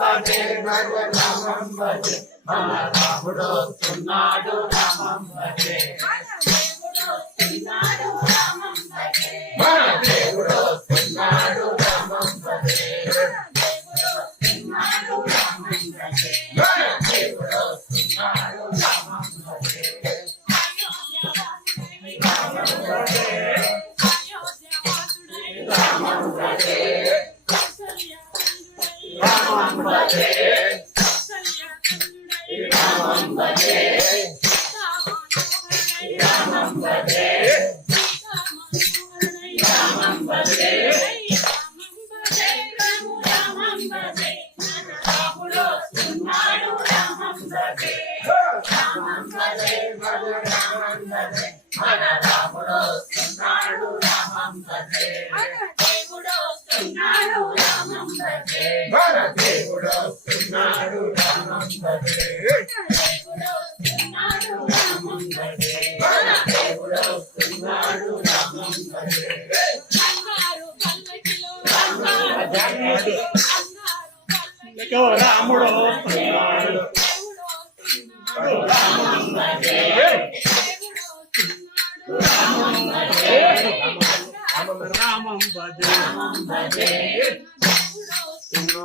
భజే రామం భజే మన రాముడు వస్తున్నాడు రామం భజే మన దేవుడు వస్తున్నాడు రామం భజే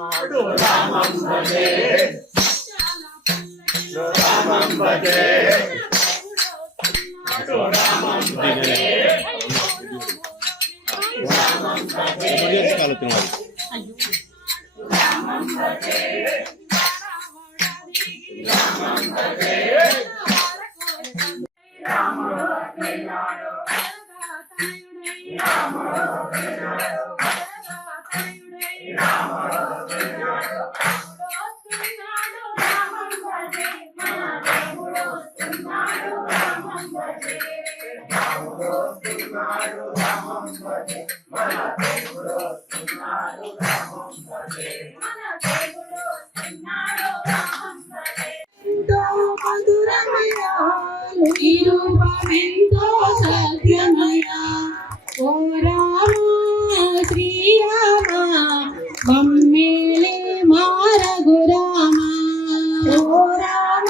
రాముడు రామం భజే రామం భజే రామం భజే రూపమెంతో సత్యమయా ఓ రామ శ్రీరామ మమ్మేలే మారగు రామ ఓ రామ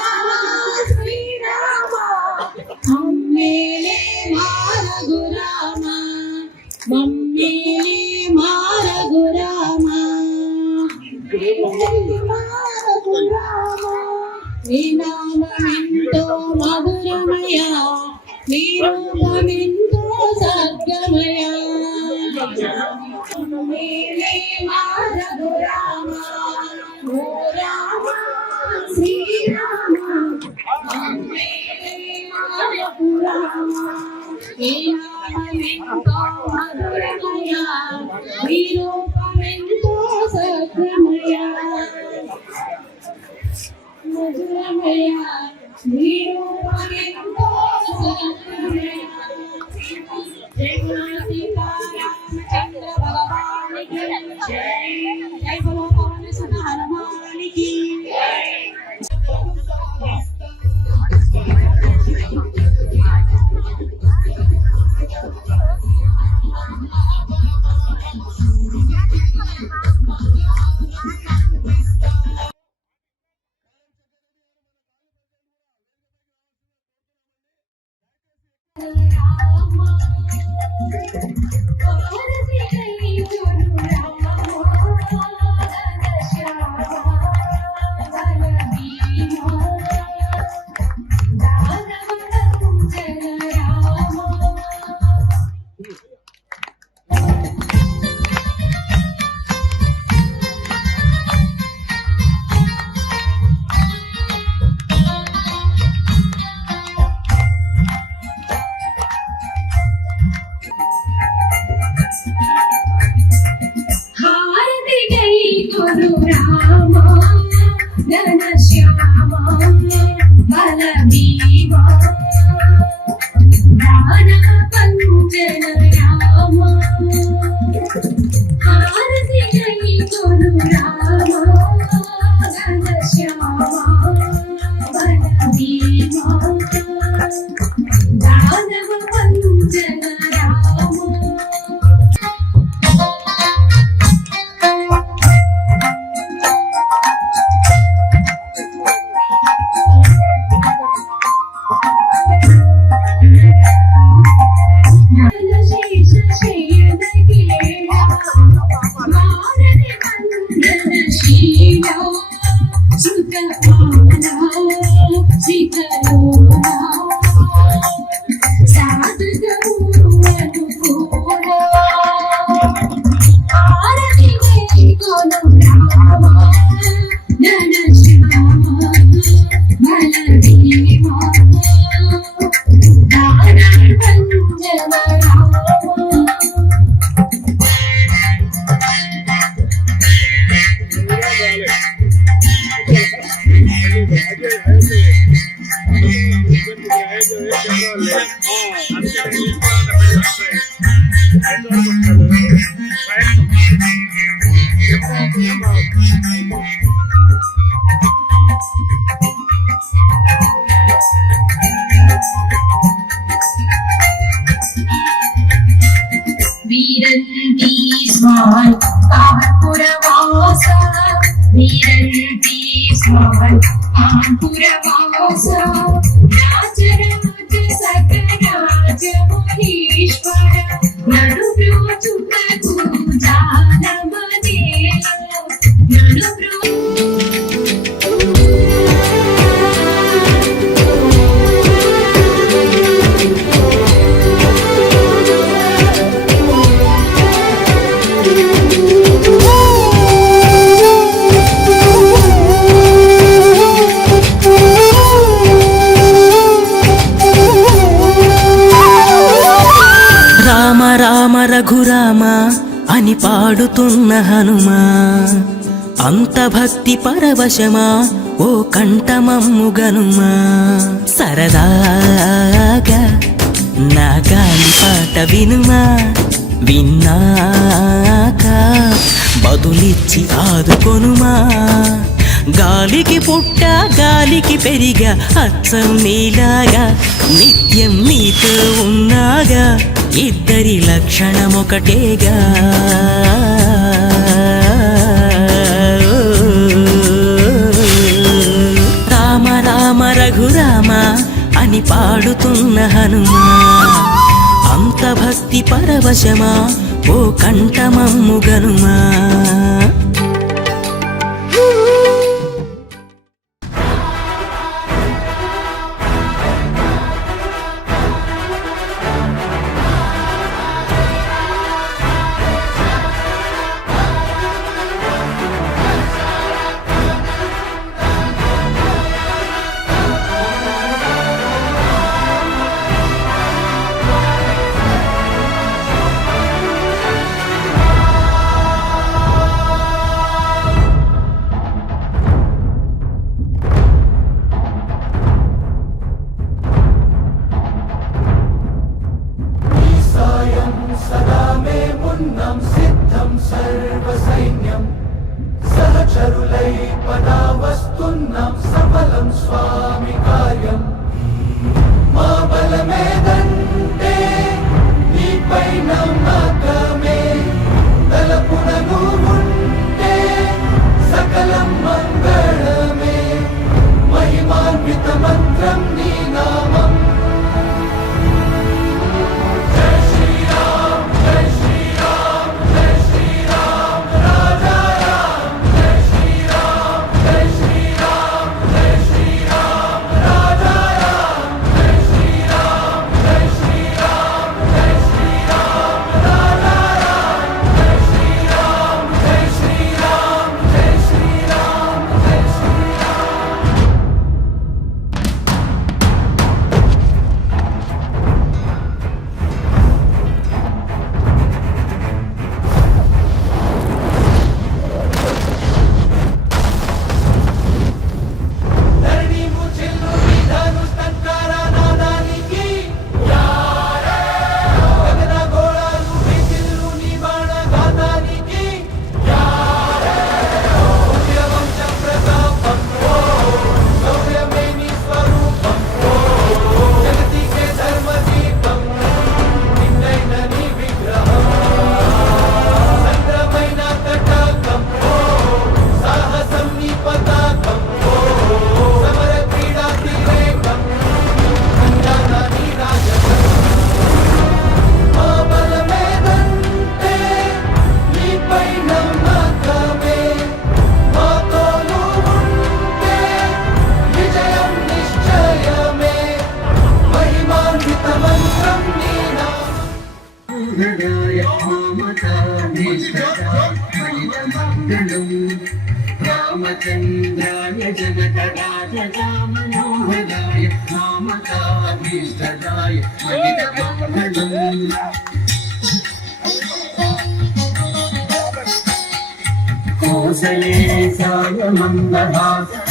శ్రీరామ మమ్మేలే మారగు రామ మమ్మేలే మారగు రామ మారగు రామ నీ నామమెంతో మధురమయా నీ రూపమెంతో సత్యమయా మేలే మారగు రామ ఓ రామ శ్రీరామ మేలే మారగు రామ నీ నామమెంతో మధురమయా నీ రూపమెంతో సత్యమయా మధురమయా నీ రూపమెంతో సత్యమయా జయ సీతారామచంద్ర భగవానికి జై జై బలో పవన సుత హనుమానికి వీరంతి స్మాల్ కాపురవాస వీరంతి స్మాల్ కాపురవాస రాజరాజ సకరాజ మహేశ్వర నడు బ్రోచుటకు జానమదేల నడు బ్రో రఘురామ అని పాడుతున్న హనుమా అంత భక్తి పరవశమా ఓ కంఠమమ్ము గనుమా సరదాగా నా గాలి పాట వినుమా విన్నాక బదులిచ్చి ఆదుకొనుమా గాలికి పుట్ట గాలికి పెరిగా అచ్చం నీలాగా నిత్యం నీతో ఉన్నాగా ఇద్దరి లక్షణమొకటేగా రామ రామ రఘురామ అని పాడుతున్న హనుమా అంత భక్తి పరవశమా ఓ కంఠమమ్ము గనుమా सहचरुलै पदावस्तुन्नं सफलं स्वामि कार्यं मा बलमेदन्ते नीपै नमकमे तलपुननु मुन्टे सकलं मङ्गलमे महिमान्वितमन्त्रं नी नामम् रामचन्द्राय जनकराजरामनोहराय रामकाभीष्टदाय मङ्गलम् कौसलेशाय मन्दहासाय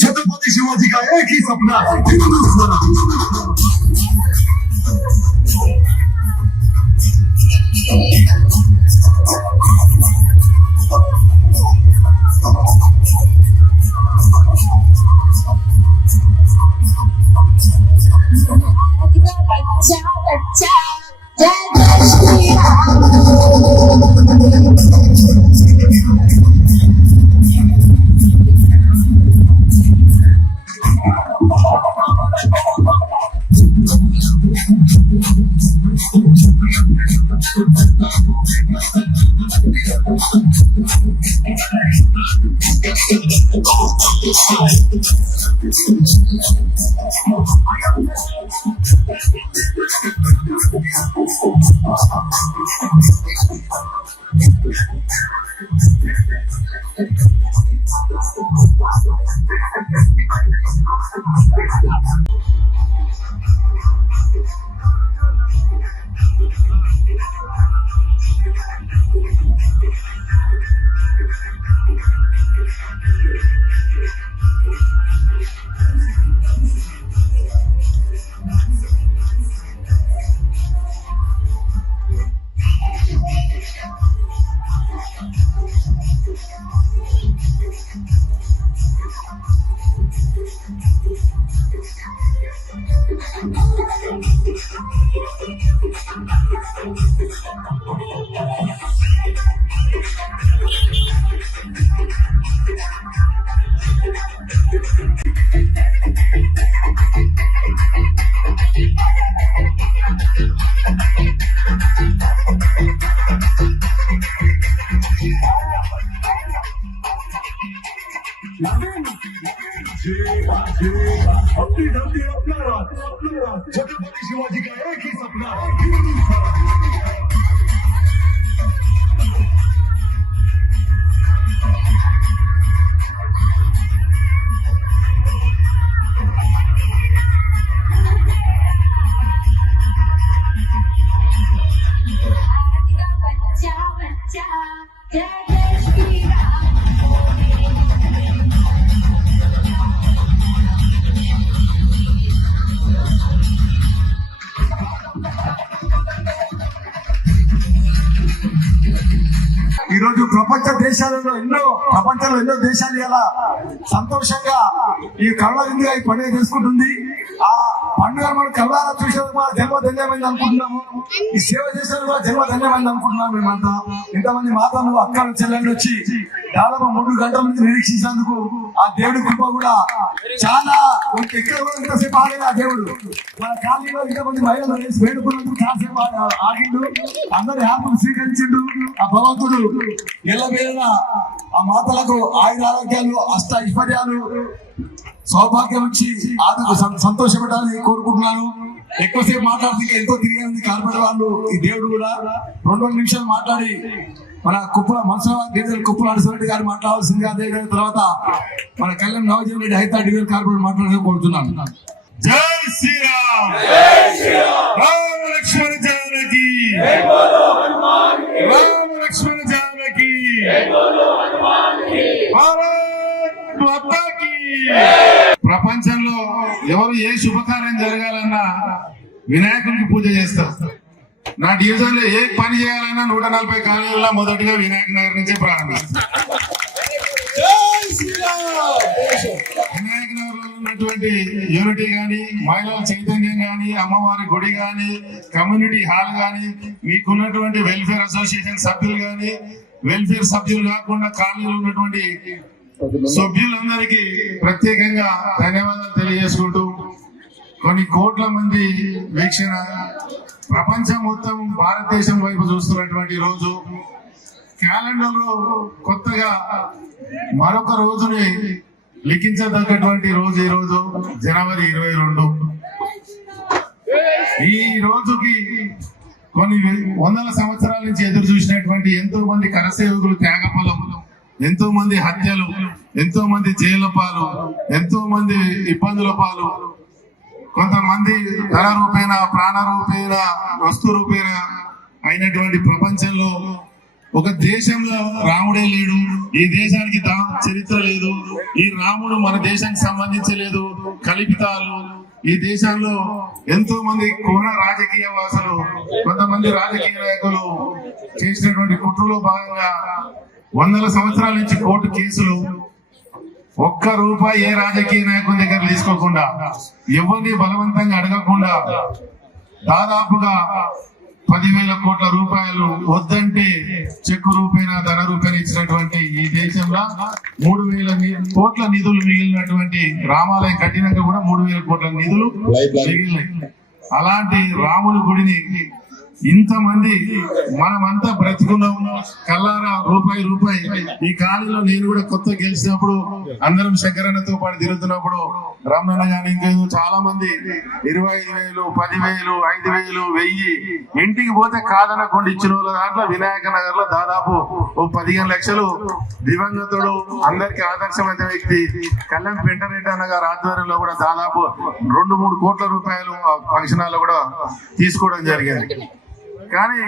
छत्रपति शिवाजी का एक ही सपना बच्चा जय जय श्री राम छत्रपति शिवाजी का एक ही सपना దేశాలలో ప్రపంచంలో ఎన్నో దేశాలు ఇలా సంతోషంగా ఈ కళ్ళ విందుగా ఈ పండుగ చేసుకుంటుంది. ఆ పండుగ మనం కళ్ళారా చూసేది మన జన్మ ధన్యమైంది అనుకుంటున్నాము. ఈ సేవ చేసేది కూడా జన్మ ధన్యమైంది అనుకుంటున్నాము. మేమంతా ఇంతమంది మాతలు అక్కలు చెల్లెళ్ళు వచ్చి దాదాపు 3 గంటల నుంచి నిరీక్షించినందుకు ఆ దేవుడి కృప కూడా చాలా ఎక్కడ కూడా ఇంతసేపు ఆడిన ఆ దేవుడు మన కాలనీలో ఇంతమంది మహిళలు వేసి వేడుకున్నందుకు చాలాసేపు ఆగిండు. అందరి హ్యాపీలు స్వీకరించిండు. ఆ భగవంతుడు ఎల్లవేళ ఆ మాతలకు ఆయురారోగ్యాలు అష్ట ఐశ్వర్యాలు సౌభాగ్యం వచ్చి ఆమెకు సంతోషపెట్టాలని కోరుకుంటున్నాను. ఎక్కువసేపు మాట్లాడితే ఎంతో తిరిగి కార్పొరేట్ వాళ్ళు ఈ దేవుడు కూడా 2 నిమిషాలు మాట్లాడి మన కుప్పల మనసు కుప్పల నరసింహారెడ్డి గారు మాట్లాడాల్సింది. అదే తర్వాత మన కళ్యాణ్ నవజీవన్ రెడ్డి హైతా డివిజన్ కార్పొరేట్ మాట్లాడాలని కోరుతున్నాను. జై శ్రీరామ్, రామ లక్ష్మణ జానకి, రామ లక్ష్మణ జానకి, భారత్ మాతా కీ. ప్రపంచంలో ఎవరు ఏ శుభకార్యం జరగాలన్నా వినాయకుడికి పూజ చేస్తారు. నా డివిజన్ లో ఏ పని చేయాలన్నా 140 కాలనీలలో మొదటిగా వినాయక నగర్ నుంచే ప్రారంభిస్తారు. వినాయక నగర్ లో ఉన్నటువంటి యూనిటీ గాని, మహిళల చైతన్యం గాని, అమ్మవారి గుడి గాని, కమ్యూనిటీ హాల్ గాని, మీకున్నటువంటి వెల్ఫేర్ అసోసియేషన్ సభ్యులు గాని, వెల్ఫేర్ సభ్యులు కాకుండా కాలనీలో ఉన్నటువంటి సభ్యులందరికీ ప్రత్యేకంగా ధన్యవాదాలు తెలియజేసుకుంటూ, కొన్ని కోట్ల మంది వీక్షణ ప్రపంచం మొత్తం భారతదేశం వైపు చూస్తున్నటువంటి రోజు, క్యాలెండర్ లో కొత్తగా మరొక రోజుని లిఖించదగ్గటువంటి రోజు ఈ రోజు జనవరి 22. ఈ రోజుకి కొన్ని వందల సంవత్సరాల నుంచి ఎదురు చూసినటువంటి ఎంతో మంది కరసేవకులు త్యాగఫలం, ఎంతో మంది హత్యలు, ఎంతో మంది జైలు పాలు, ఎంతో మంది ఇబ్బందుల పాలు, కొంతమంది ధన రూపేణ, ప్రాణ రూపేణ, వస్తు రూపేణ అయినటువంటి ప్రపంచంలో ఒక దేశంలో రాముడే లేడు, ఈ దేశానికి చరిత్ర లేదు, ఈ రాముడు మన దేశానికి సంబంధించలేదు, కల్పితాలు. ఈ దేశంలో ఎంతో మంది కోన రాజకీయ వాసులు, కొంతమంది రాజకీయ నాయకులు చేసినటువంటి కుట్రలో భాగంగా వందల సంవత్సరాల నుంచి కోర్టు కేసులు, ఒక్క రూపాయి ఏ రాజకీయ నాయకుల దగ్గర తీసుకోకుండా, ఎవరిని బలవంతంగా అడగకుండా దాదాపుగా 10,000 కోట్ల రూపాయలు వద్దంటే చెక్కు రూపేణ, ధన రూపేణ ఇచ్చినటువంటి ఈ దేశంలో 3,000 కోట్ల నిధులు మిగిలినటువంటి, రామాలయం కట్టినాక కూడా 3,000 కోట్ల నిధులు మిగిలినాయి. అలాంటి రాముని గుడిని ఇంతమంది మనమంతా బ్రతుకున్నాం. కల్లారా రూపాయి ఈ కాలంలో నేను కూడా కొత్త గెలిచినప్పుడు అందరం శంకరన్నతో పాటు తిరుగుతున్నప్పుడు రమణ గాని ఇంకేదో చాలా మంది 25,000, 10,000, 5,000, 1000 ఇంటికి పోతే కాదనకుండా ఇచ్చిన వాళ్ళ దాంట్లో వినాయక నగర్ లో దాదాపు 15 లక్షలు దివంగతుడు, అందరికి ఆదర్శమైన వ్యక్తి కళ్యాణ్ వెంకటరెడ్డి అన్న గారి ఆధ్వర్యంలో కూడా దాదాపు 2-3 కోట్ల రూపాయలు ఫంక్షన్ హాల్లో కూడా తీసుకోవడం జరిగింది. కానీ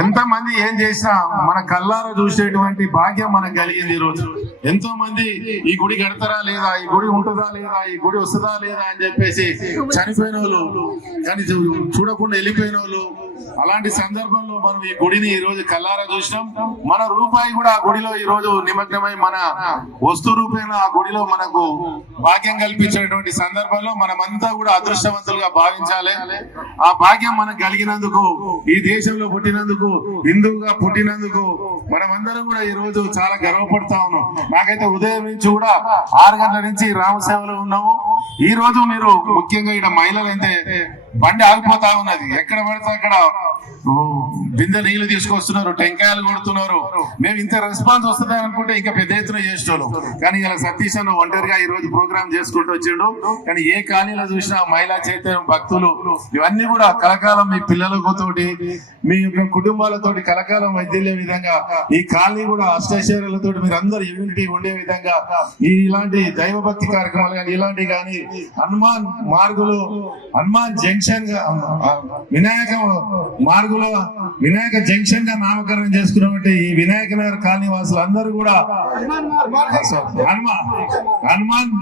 ఎంతమంది ఏం చేసినా మన కళ్ళారా చూసేటువంటి భాగ్యం మనకు కలిగింది. ఈ రోజు ఎంతో మంది ఈ గుడి కడతారా లేదా, ఈ గుడి ఉంటుందా లేదా, ఈ గుడి వస్తుందా లేదా అని చెప్పేసి చనిపోయిన వాళ్ళు, కానీ చూడకుండా వెళ్ళిపోయిన వాళ్ళు, అలాంటి సందర్భంలో మనం ఈ గుడిని ఈ రోజు కళ్ళారా చూసినాం. మన రూపాయి కూడా ఆ గుడిలో ఈ రోజు నిమగ్నమై మన వస్తు రూపేణ ఆ గుడిలో మనకు భాగ్యం కల్పించినటువంటి సందర్భంలో మనమంతా కూడా అదృష్టవంతులుగా భావించాలి. ఆ భాగ్యం మనకు కలిగినందుకు, ఈ దేశంలో పుట్టినందుకు, హిందువుగా పుట్టినందుకు మనమందరం కూడా ఈ రోజు చాలా గర్వపడతా ఉన్నాం. నాకైతే ఉదయం నుంచి కూడా 6 గంటల నుంచి రామసేవలో ఉన్నాము. ఈ రోజు మీరు ముఖ్యంగా ఇక్కడ మహిళలు అయితే బండి ఆగిపోతా ఉన్నది, ఎక్కడ పడితే అక్కడ బిందె నీళ్లు తీసుకొస్తున్నారు, టెంకాయలు కొడుతున్నారు. మేము ఇంత రెస్పాన్స్ వస్తుంది అనుకుంటే ఇంకా పెద్ద ఎత్తున చేసేటోళ్ళు. కానీ ఇలా సతీష్ అన్న ఒంటరిగా ఈ రోజు ప్రోగ్రామ్ చేసుకుంటూ వచ్చిండు. కానీ ఏ కాలనీలో చూసినా మహిళా చైతన్యం, భక్తులు ఇవన్నీ కూడా కలకాలం మీ పిల్లలతోటి, మీ యొక్క కుటుంబాలతోటి కలకాలం వైద్యులే విధంగా ఈ కాలనీ కూడా అష్టైశ్వర్యాలతో మీరు అందరు యూనిటీ ఉండే విధంగా ఇలాంటి దైవభక్తి కార్యక్రమాలు కానీ ఇలాంటి కానీ హనుమాన్ మార్గులు, హనుమాన్ జంక్షన్ గా, వినాయక మార్గులో వినాయక జంక్షన్ గా నామకరణం చేసుకున్నటువంటి ఈ వినాయక నగర్ కాలనీ వాసులు అందరూ కూడా హనుమాన్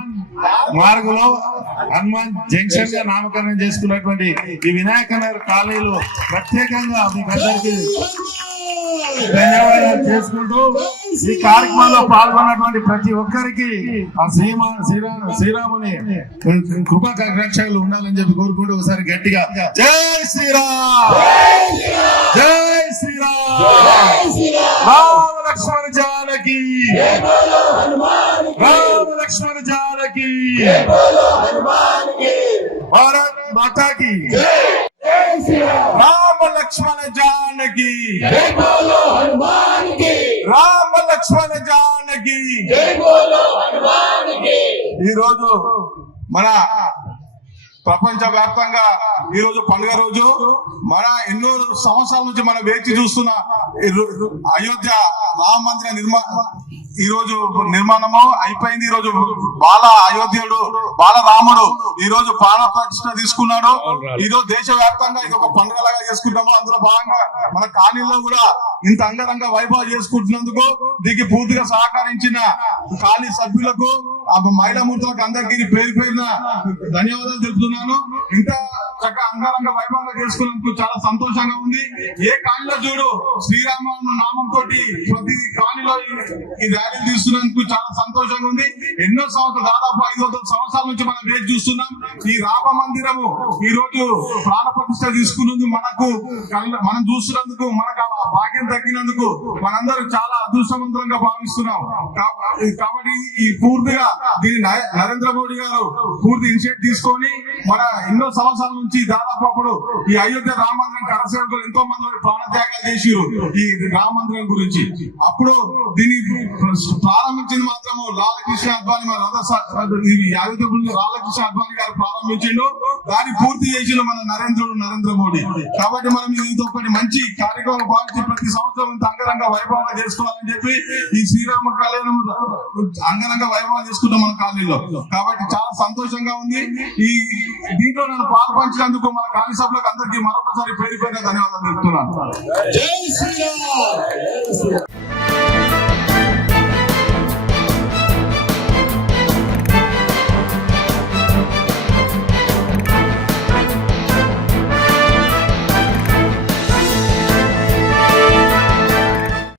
మార్గులో హనుమాన్ జంక్షన్ గా నామకరణం చేసుకున్నటువంటి ఈ వినాయక నగర్ కాలనీలో ప్రత్యేకంగా మీకు అందరికీ ధన్యవాదాలు చేసుకుంటూ ఈ కార్యక్రమంలో పాల్గొన్నటువంటి ప్రతి ఒక్కరికి ఆ శ్రీరాముని కృపా రక్షకులు ఉండాలని చెప్పి కోరుకుంటూ ఒకసారి గట్టిగా జై శ్రీరామ్, జై శ్రీరామ్, రామ లక్ష్మణ జానకి, రామ లక్ష్మణ జానకి, భారత్ మాతా की రామ లక్ష్మణ జానకి, రామ లక్ష్మణ జానకి. ఈరోజు మన ప్రపంచ వ్యాప్తంగా ఈ రోజు పండుగ రోజు. మన ఎన్నో సంవత్సరాల నుంచి మనం వేచి చూస్తున్న అయోధ్య రామ మందిర ఈ రోజు నిర్మాణము అయిపోయింది. ఈ రోజు అయోధ్యుడు బాలరాముడు ఈ రోజు ప్రాణ ప్రతిష్ఠ తీసుకున్నాడు. ఈ రోజు దేశవ్యాప్తంగా ఇది ఒక పండుగలాగా చేసుకుంటాము. అందులో భాగంగా మన కాలనీలో కూడా ఇంత అంగరంగ వైభవం చేసుకుంటున్నందుకు దీనికి పూర్తిగా సహకరించిన కాలనీ సభ్యులకు, మహిళా మూర్తులకు అందరికీ పేరు పేరున ధన్యవాదాలు తెలుపుతున్నాను. ఇంత చక్కగా అంగరంగ వైభవంగా చేసుకున్నందుకు చాలా సంతోషంగా ఉంది. ఏ కాలనీలో చూడు శ్రీరామ నామంతో ప్రతి కాలనీలో ఈ ర్యాలీ తీస్తున్నందుకు చాలా సంతోషంగా ఉంది. ఎన్నో సంవత్సరాలు, దాదాపు 500 సంవత్సరాల నుంచి మనం వేచి చూస్తున్నాం. ఈ రామ మందిరము ఈ రోజు ప్రాణ ప్రతిష్ఠ తీసుకున్నందుకు మనం చూస్తున్నందుకు మనకు ఆ భాగ్యం దక్కినందుకు మనందరూ చాలా అదృష్టవంతంగా భావిస్తున్నాం. కాబట్టి ఈ పూర్తిగా దీన్ని నరేంద్ర మోడీ గారు పూర్తి ఇనిషియేటివ్ తీసుకొని మన ఎన్నో సంవత్సరాల నుంచి దాదాపు అప్పుడు ఈ అయోధ్య రామ మందిరం కరసేవకులు ఎంతో మంది ప్రాణత్యాగాలు చేసిరు ఈ రామ మందిరం గురించి. అప్పుడు దీన్ని ప్రారంభించింది మాత్రము లాలకృష్ణ అద్వానీ, మన అయోధ్య గురించి లాలకృష్ణ అద్వానీ గారు ప్రారంభించిండు. దాన్ని పూర్తి చేసిండు మన నరేంద్ర మోడీ. కాబట్టి మనం ఇది ఒకటి మంచి కార్యక్రమం భావించి ప్రతి సంవత్సరం ఇంత అంగరంగ వైభవంగా చేసుకోవాలని చెప్పి ఈ శ్రీరామ కళ్యాణం అంగరంగ వైభవం చేసుకుంటాం మన కాలనీలో. కాబట్టి చాలా సంతోషంగా ఉంది. ఈ దీంట్లో నన్ను పాల్పంచినందుకు మన కాలనీ సభ్యులకు అందరికీ మరొకసారి పేరు పేరున ధన్యవాదాలు తెలుపుతున్నాను. జై శ్రీరామ్.